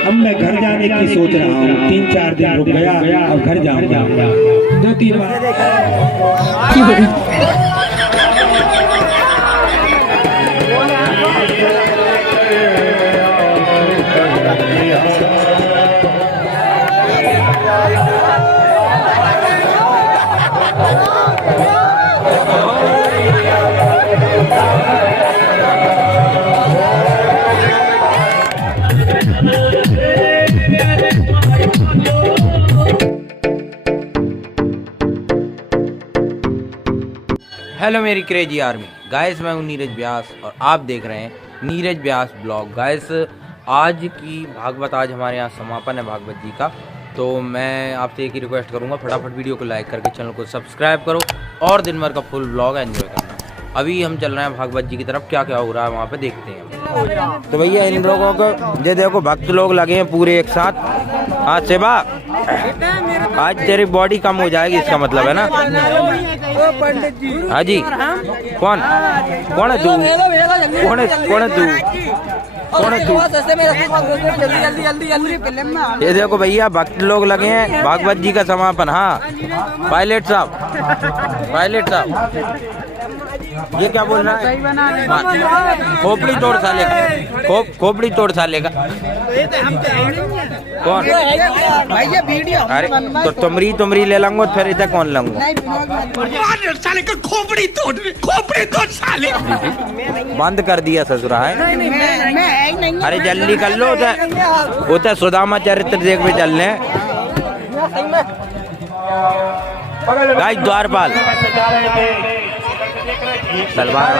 अब मैं घर जाने की सोच रहा हूँ। 3-4 दिन रुक गया और घर जाऊंगा। 2-3 बार हेलो मेरी क्रेजी आर्मी गाइस, मैं हूं नीरज व्यास और आप देख रहे हैं नीरज व्यास ब्लॉग। गाइस आज की भागवत, आज हमारे यहाँ समापन है भागवत जी का। तो मैं आपसे एक ही रिक्वेस्ट करूंगा, फटाफट वीडियो को लाइक करके चैनल को सब्सक्राइब करो और दिन भर का फुल ब्लॉग एंजॉय करना। अभी हम चल रहे हैं भागवत जी की तरफ, क्या क्या हो रहा है वहाँ पे देखते हैं। तो भैया इन लोगों को ये देखो, भक्त लोग लगे हैं पूरे एक साथ। आज सेवा, आज तेरी बॉडी कम हो जाएगी, इसका मतलब है ना। हाँ जी, कौन कौन है तू? कौन है तू? कौन है तू? ये देखो भैया, भक्त लोग लगे हैं, भागवत जी का समापन। हाँ पायलट साहब ये क्या बोल रहा है? खोपड़ी तोड़ साले का, खोपड़ी तोड़ साले का। कौन? अरे तो तुमरी ले लूंगा, फिर इधर कौन लूंगा? साले का खोपड़ी तोड़ साले। बंद कर दिया ससुरा है। अरे जल्दी कर लो, उधर सुदामा चरित्र देख में चल रहे। गाइस द्वारपाल तलवार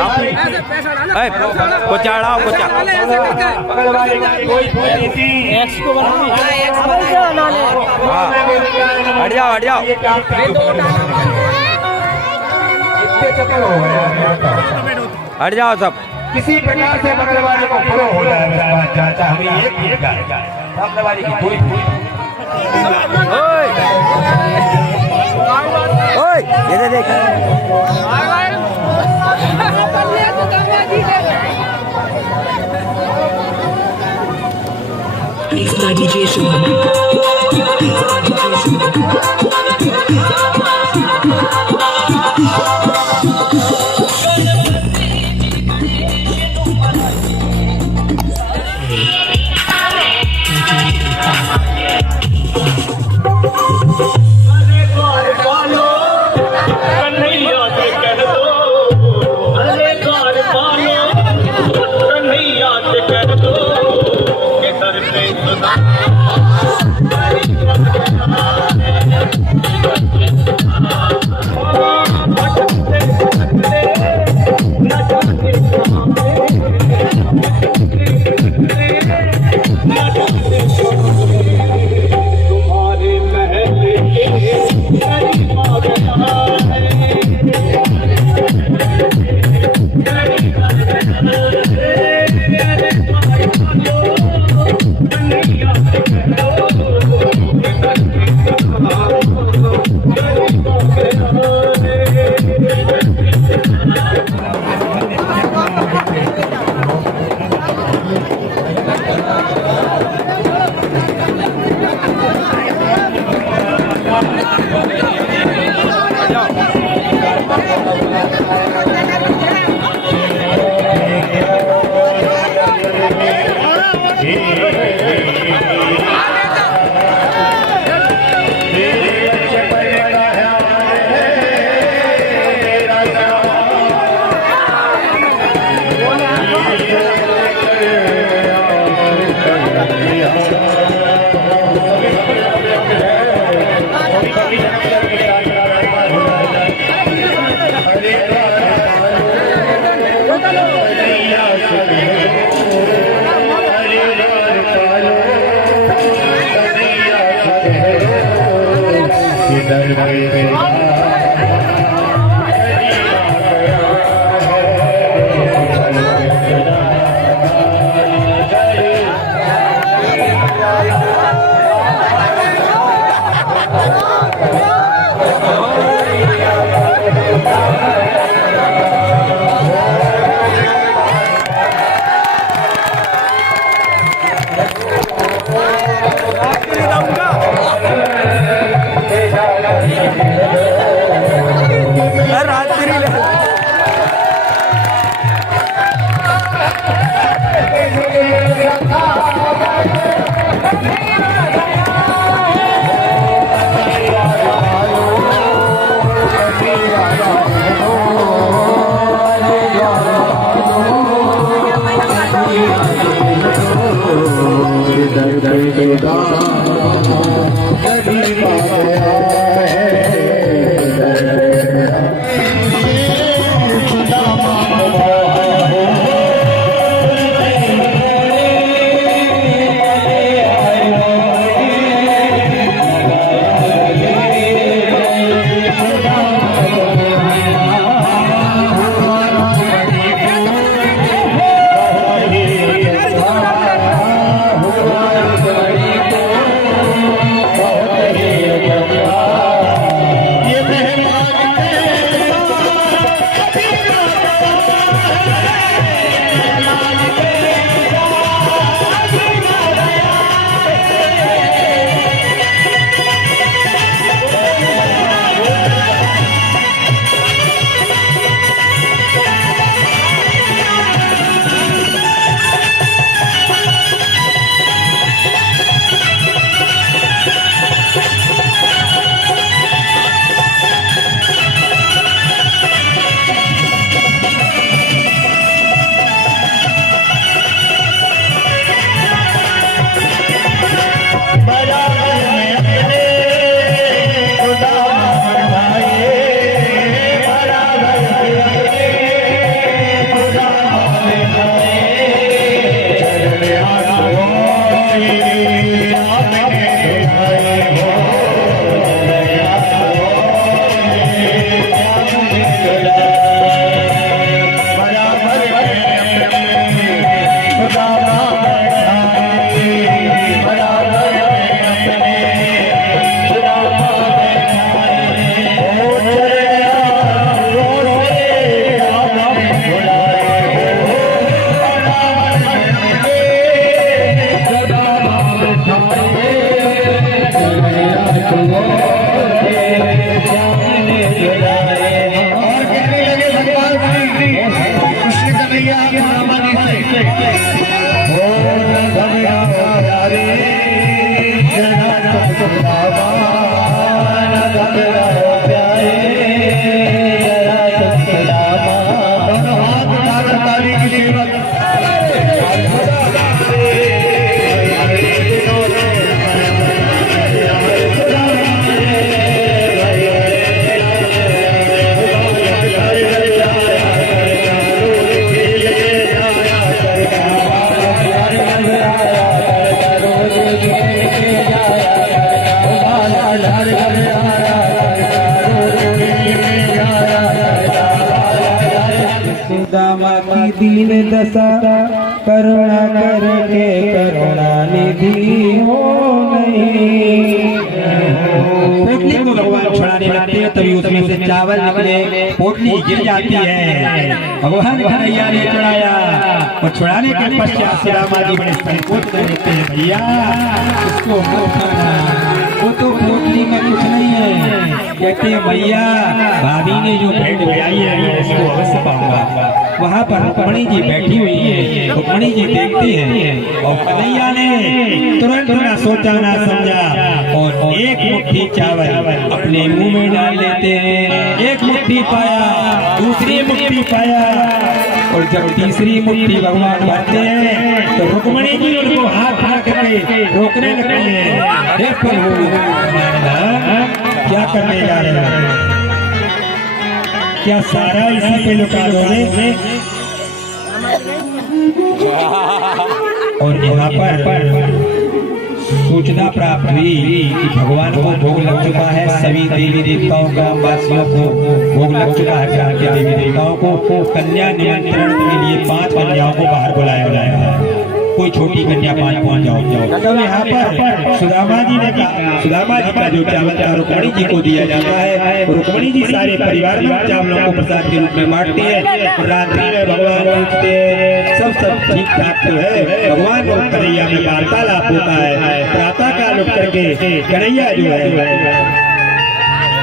कुचाड़ाओ हट जाओ हट जाओ सब। किसी प्रकार से बगल वाले को फॉलो हो जाता है। सामने वाले की पूरी ये देख Oh दामा की दीन दशा करुणा करके करुणा निधि हो पोटली को भगवान छुड़ाने लगते हैं, तभी उसमें से चावल निकले, पोटली गिर जाती है। भगवान कन्हैया ने चढ़ाया और छुड़ाने के पश्चात श्यामा जी बड़े संकोच में देखते हैं, भैया इसको मत उठाना, वो तो पोटली में कुछ नहीं है। कहते हैं भैया भाभी ने जो भेंट भेजाई है उसको अवश्य पाऊंगा। वहाँ पर रुक्मणी जी बैठी हुई है, रुक्मणी जी देखती हैं और कन्हैया ने तुरंत ना सोचा ना समझा और एक मुट्ठी चावल अपने मुंह में डाल लेते हैं। एक मुट्ठी पाया, दूसरी मुट्ठी पाया और जब तीसरी मुट्ठी भगवान भरते हैं तो रुक्मणी जी उनको हाथ हाथ करके रोकने लगते हैं। अरे प्रभु क्या करने जा रहे हैं, क्या सारा इसी पे लुटा दोगे? और यहाँ पर सूचना प्राप्त हुई कि भगवान को भोग लग चुका है। सभी देवी देवताओं का वासियों को भोग लग चुका है। ग्राम के देवी देवताओं को कन्या निमंत्रण के लिए 5 कन्याओं को बाहर बुलाया गया है। कोई छोटी कन्या 5 पहुंच जाओ। तो यहाँ पर सुदामा जी ने कहा, सुदामा जी का जो चावल था रुक्मणी जी को दिया जाता है। रुक्मणी जी सारे परिवार में चावलों को प्रसाद के रूप में बांटती है। रात्रि में भगवान उठते हैं, सब ठीक ठाक तो है। भगवान को कन्हैया में वार्तालाप होता है। प्रातः काल उठ करके कन्हैया जो है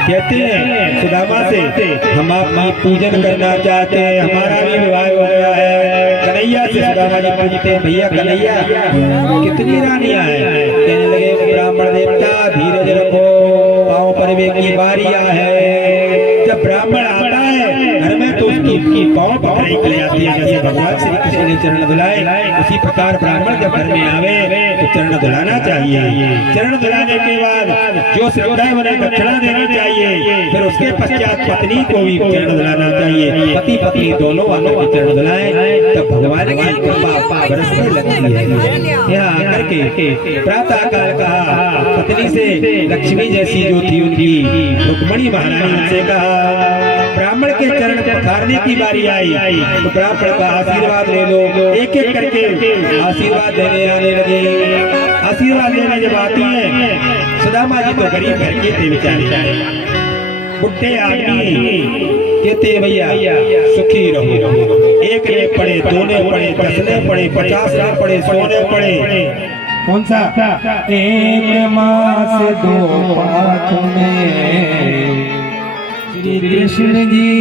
कहते हैं सुदामा से, हम आपकी पूजन करना चाहते हैं, हमारा भी विवाह हो गया है। कन्हैया से सुदामा जी पूछते हैं, भैया कन्हैया कितनी रानियां हैं? कहने लगे ब्राह्मण देवता धीरज रखो, पाँव परवे की बारियां है। जब ब्राह्मण आता है घर में तो उसकी पाँव पकड़ाई चली जाती है। जैसे भगवान श्री कृष्ण ने चरण धुलाए उसी प्रकार ब्राह्मण जब घर में आवे तो चरण धुलाना चाहिए। चरण धुलाने के बाद जो श्रद्धा बने दक्षिणा देनी चाहिए। फिर उसके पश्चात पत्नी को भी चरण धुलाना चाहिए। पति पत्नी दोनों वालों के चरण धुलाए तब भगवान की कृपा बरसने लगती है। यहाँ आकर के प्रातः काल कहा पत्नी से, लक्ष्मी जैसी जो थी उनकी रुक्मणी महारानी से कहा ब्राह्मण के चरण पखारने की बारी आई तो ब्राह्मण का आशीर्वाद ले लो। एक एक करके आशीर्वाद देने आने लगे। आशीर्वाद लेने जब आती है, सुदामा जी तो गरीब घर के थे बेचारे, बुढ़े आदमी कहते भैया सुखी रहो। एक ने पड़े, दो ने पड़े, 10 ने पड़े, 50 ने पड़े, 100 ने पड़े। कौन सा? एक मास 2 पाख में श्री कृष्ण जी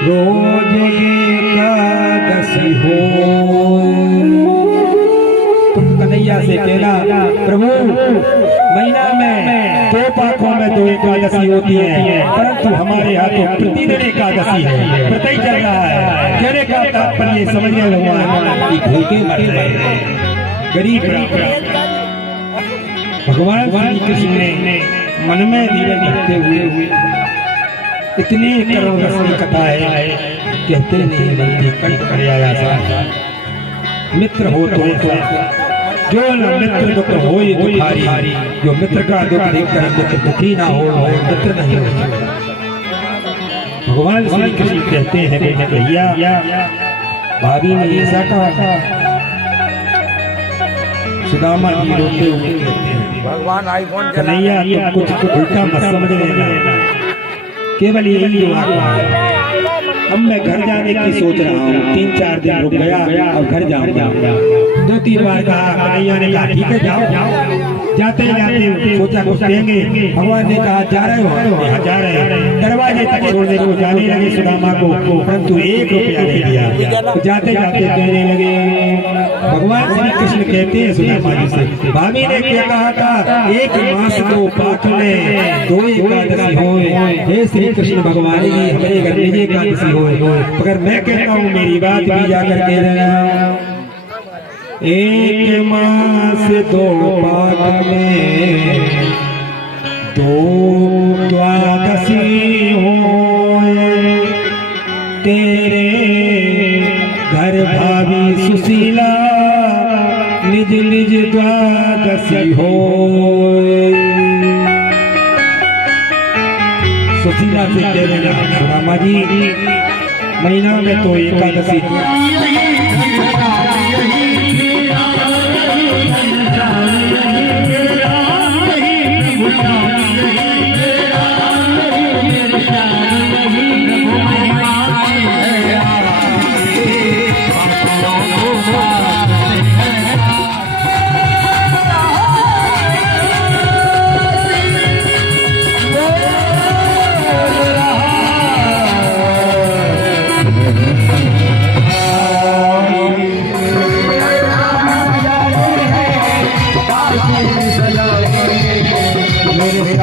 रोज एकादशी हो। तुम कन्हैया से कहना प्रभु महीना में 2 पाखों में 2 एकादशी होती है, परंतु हमारे यहाँ तो प्रतिदिन एकादशी है, प्रति चल रहा है। कहने का तात्पर्य समझने लगा कि भूखे मर रहे गरीब। भगवान श्री कृष्ण ने मन में धीरज रखते हुए इतनी करोड़ रस की कथा है, कहते नहीं बनती कंठ कर आया सा। मित्र हो तो जो न मित्र दुख हो ये दुखारी, जो मित्र का दुख देखकर मित्र दुखी ना हो मित्र नहीं हो। भगवान श्री कृष्ण कहते हैं भैया भाभी ने ऐसा कहा। सुदामा जी रोते हुए कहते हैं भगवान आईफोन कन्हैया तुम कुछ उल्टा मत समझ लेना, केवल यही जो आत्मा। अब मैं घर जाने की सोच रहा हूँ, 3-4 दिन रुक गया, अब घर जाऊंगा। 2-3 बार कहा, कन्हैया ने कहा ठीक है जाओ। जाते जाते सोचा कुछ देंगे, भगवान ने कहा जा रहे हो? यहाँ जा रहे हैं। दरवाजे तक छोड़ने को जाने लगे सुदामा को, परंतु 1 रुपया नहीं दिया। तो जाते जाते कहने लगे, भगवान श्री कृष्ण कहते हैं सुदामा जी से, भाभी ने क्या कहा था 1 मास 2 पाख में 2 एकादशी होए। हे श्री कृष्ण भगवान जी हमारे घर में एकादशी होए, मगर मैं कहता हूँ मेरी बात भी जाकर कह रहा। 1 मास 2 पाख में 2 द्वादशी होए। तेरे घर भाभी सुशीला निज निज द्वादशी होए। सुशीला से कह देना सुदामा जी महीना में तो एकादशी मेरे